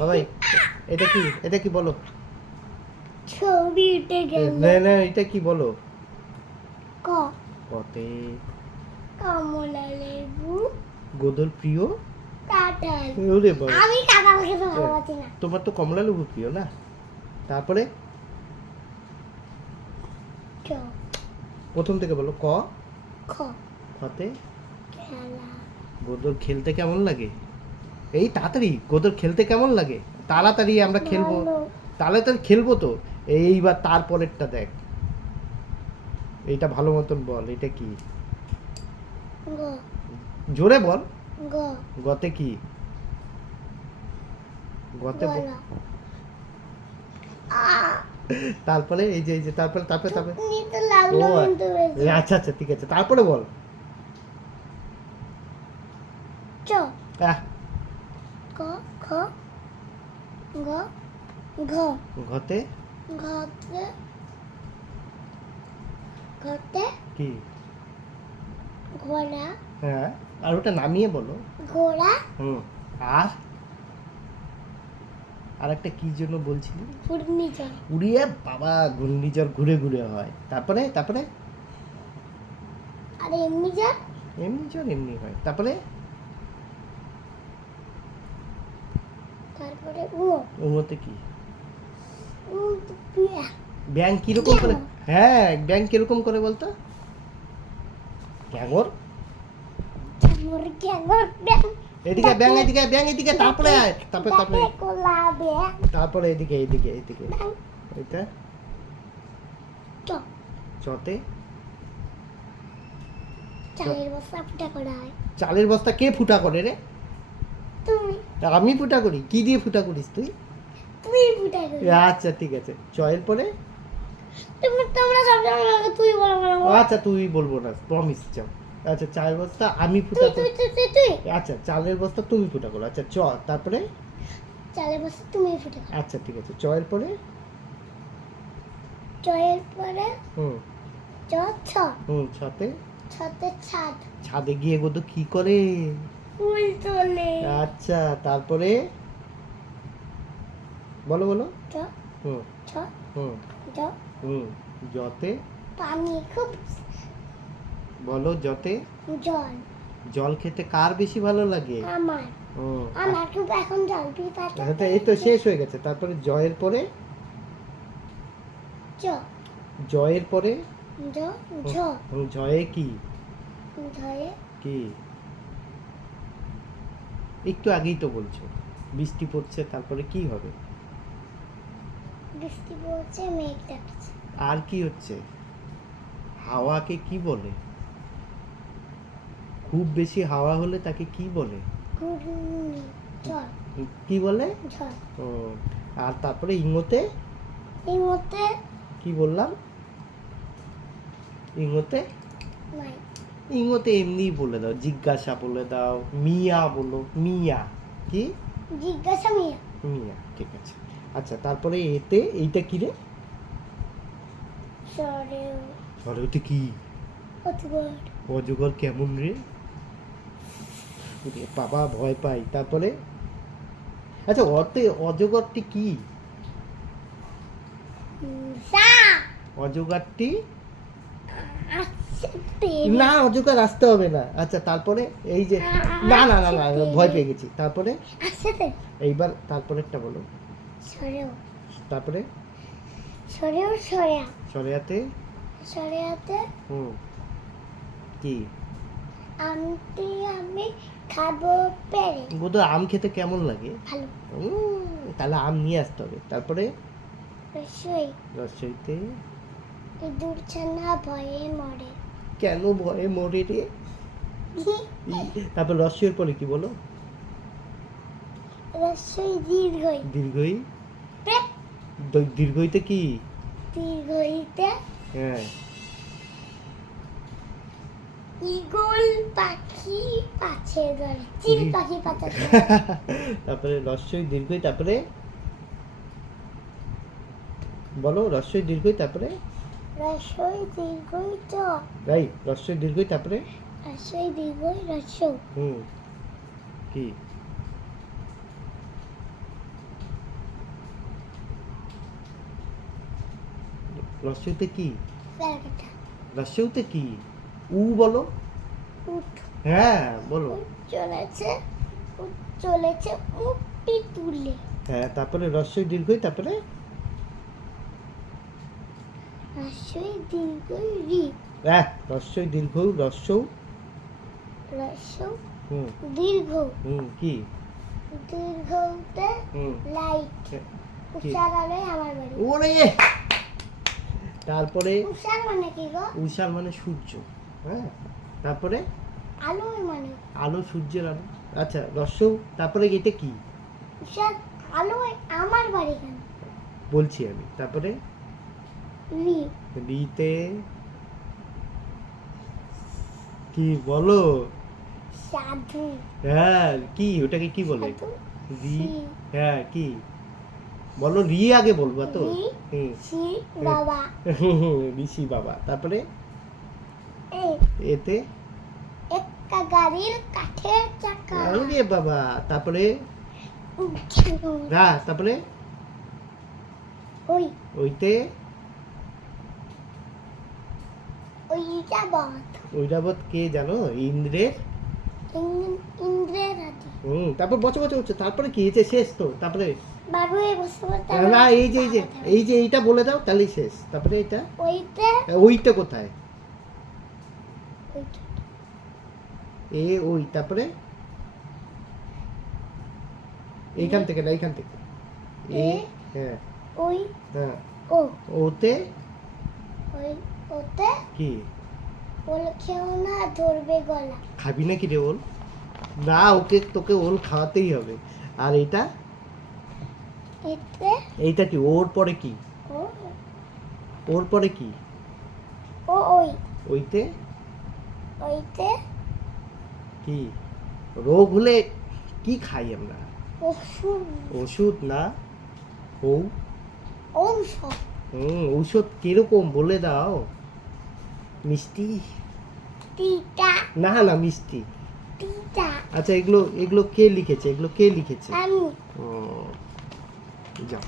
বাবাই এটা কি? এটা কি বলো? ছবি উঠে গেল। না না এটা কি বলো? ক। কতে। কমলা লেবু। গোদল প্রিয়? কাঁঠাল। ওরে বাবা। আমি কাঁঠাল খেতে ভালোবাসি না। তোমার তো কমলা লেবু প্রিয় না? তারপরে? প্রথম থেকে বলো ক? খ। খতে খেলা। গোদর খেলতে কেমন লাগে? এই তাড়াতাড়ি গোদর খেলতে কেমন লাগে? তাড়াতাড়ি আমরা খেলব। তাড়াতাড়ি খেলব তো? এইবার তারপরেরটা দেখ। এইটা ভালো মতন বল এটা কি? জোরে বল। গতে কি? গতে তারপরে এই যে এই যে তারপরে তারপরে তারপরে। ও আচ্ছা আচ্ছা ঠিক আছে। তারপরে বল। চ। ক খ গ ঘ। ঘতে? ঘতে ঘতে কি? ঘোড়া। হ্যাঁ আর ওটা নামিয়ে বলো। ঘোড়া। হুম আর? আর একটা কি জন্য বলছিলি? ঘূর্ণিঝড়। উড়িয়ে বাবা ঘূর্ণিঝড় ঘুরে ঘুরে হয়। তারপরে তারপরে? আর এমনি যা? এমনি ঝড় এমনি হয়। তারপরে? তারপরে উ। কি? উ তো পিয়া ব্যাং কীরকম করে? হ্যাঁ ব্যাং কীরকম করে বলতো? গ্যাঙর ব্যাং এদিকে ব্যাং এদিকে ব্যাং এদিকে তারপরে তারপরে তারপরে কোলা ব্যাং তারপরে এদিকে এদিকে এদিকে। এটা চ। চতে? চালের বস্তা ফুটা করা হয়। চালের বস্তা কে ফুটা করে রে? তুমি। আমি ফুটা করি কি দিয়ে ফুটা করিস তুই? তুমি ফুটা করো আচ্ছা ঠিক আছে। চয়ের পরে তুমি তোমরা সব আমাকে তুই আচ্ছা তুই বলব না প্রমিস চাও আচ্ছা চালের বস্তা আমি ফুটা তুই তুই তুই তুই। আচ্ছা চালের বস্তা তুমি ফুটা করো। আচ্ছা চ তারপরে? চালের বস্তা তুমি ফুটা করো। আচ্ছা ঠিক আছে চয়ের পরে জয়ের পরে হুম। চ ছ। হুম ছতে? ছতে ছাদ। ছাদে গিয়ে গো তো কি করে? ফুল তোলে আচ্ছা তারপরে? বলো বলো। চ হুম। ছ হুম। জ। হুম জতে? পানি খুব বলো জতে? জল। জল খেতে কার বেশি ভালো লাগে? আমার। হুম আমার খুব এখন জল পিপাসা হ্যাঁ, তো এই তো শেষ হয়ে গেছে। তারপরে জয়ের পরে? চ জয়ের পরে? জ ঝ। জয়ে কি? ঝয়ে কি? একটু আগেই তো বলছো বৃষ্টি পড়ছে তারপরে কি হবে? বৃষ্টি পড়ছে মেঘ ডাকছে। আর কি হচ্ছে? হাওয়াকে কি বলে? খুব বেশি হাওয়া হলে তাকে কি বলে? কি বলে? ও, আর তারপরে এই মধ্যে কি বললাম? ইংোতে নাই। ইংোতে এমনি বলে দাও জিজ্ঞাসা বলে দাও মিয়া বলো মিয়া কি? জিজ্ঞাসা মিয়া। মিয়া ঠিক আছে। আচ্ছা তারপরে এতে এইটা কি রে? সরে আরে ওটা কি? অজগর। কেমন রে? বাবা ভয় পাই। তারপরে? আচ্ছা অতে অজগরটি কি? সা অজগরটি না অজগর আসতে হবে না। আচ্ছা তারপরে এই যে না না না না ভয় পেয়ে গেছি। তারপরে এইবার তারপরেরটা বলো। তারপরে? সরেও সরেয়া। সরেয়াতে? সরেয়াতে হুম। কি? আমটি আমি খাব পেরে। আম খেতে কেমন লাগে? ভালো। তাহলে আম নিয়ে আসতে হবে। তারপরে? রসই। রসইতে ইঁদুর ছানা ভয়ে মরে। কেন ভয়ে মরে রে? তারপর রসইয়ের পরে কি বলো? রসই দীর্ঘই। দীর্ঘই? দীর্ঘইতে কি? দীর্ঘইতে হ্যাঁ। ইগল পাখি পাছে ধরে চিল পাখি পাছে তারপরে রস্যই দীর্ঘই তারপরে? বলো রস্যই দীর্ঘই তারপরে? রসই দীর্ঘই তো রাইট রসই দীর্ঘই তারপরে? রসই দীর্ঘই রস হুম কি? রসইতে কি? রসইতে কি? উ বলো। হ্যাঁ বলো। চলেছে চলেছে মুক্তি তুলে। হ্যাঁ তারপরে রসই দীর্ঘই তারপরে? রি। হ্যাঁ দীর্ঘ রস্য হুম। দীর্ঘ। হুম কি? দীর্ঘতে লাইট? আমার বাড়ি। ওরে! তারপরে? উষার মানে কি গো? উষার মানে সূর্য হ্যাঁ? তারপরে? আলোয় মানে। আলো সূর্যের আলো। আচ্ছা রস্যৌ তারপরে এটা কি? উষার আলোয় আমার বাড়ি কেন? বলছি আমি তারপরে? রিতে কি বলো? সাধু। হ্যাঁ কি? ওটাকে কি বলে? রি। হ্যাঁ কি? বলো রি আগে বলবা তো। বাবা। ঋষি বাবা। তারপরে? এতে? একটা গাড়ির কাঠের চাকা। আরে বাবা তারপরে। রা তারপরে? ওই। ওইতে ওইটা বধ ঐরাবত কে জানো? ইন্দ্রের? ইন্দ্রের হুম তারপর বছর বছর হচ্ছে তারপরে কি? হয়েছে শেষ তো তারপরে? এই না এই যে এই যে এই যে এইটা বলে দাও তাহলেই শেষ। তারপরে এটা? ওইটা? কোথায়? এ ওই তারপরে? এইখান থেকে না এইখান থেকে। এ এ। হ্যাঁ। ওই হ্যাঁ। ও। ওতে? ওই ওতে? কি? ওল খেও না ধরবে গলা। খাবি নাকি রে ওল? না ওকে তোকে ওল খাওয়াতেই হবে। আর এটা এতে? এইটা কি? ওর পরে কি? ওর পরে কি? ও ওই। ওইতে? ওইতে? কি? রোগ হলে কি খাই আমরা? ওষুধ। ওষুধ না? ও ঔষধ। হুম ঔষধ কীরকম বলে দাও? মিষ্টি? টিটা না না মিষ্টি। টিটা আচ্ছা এগুলো এগুলো কে লিখেছে? এগুলো কে লিখেছে? আমি। ও যাও।